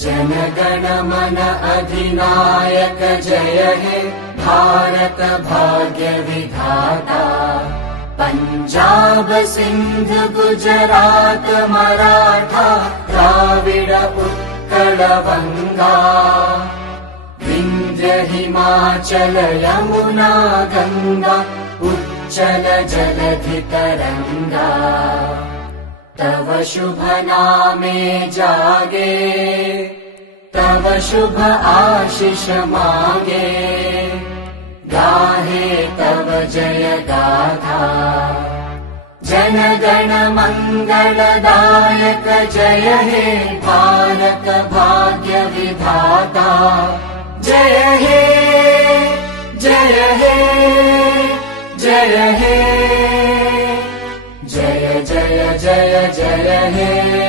जनगण मन अधिनायक जय हे भारत भाग्य विधाता। पंजाब सिंध गुजरात मराठा द्राविड उत्कल बंगा। विंध्य हिमाचल यमुना गंगा उच्चल जलधि तरंगा। तव शुभ नामे जागे तव शुभ आशीष मागे। गाहे तव जय गाथा जन गण मंगलदायक जय हे भारत भाग्य विधाता। जय हे जय हे जय हे जय जय जय जय हे।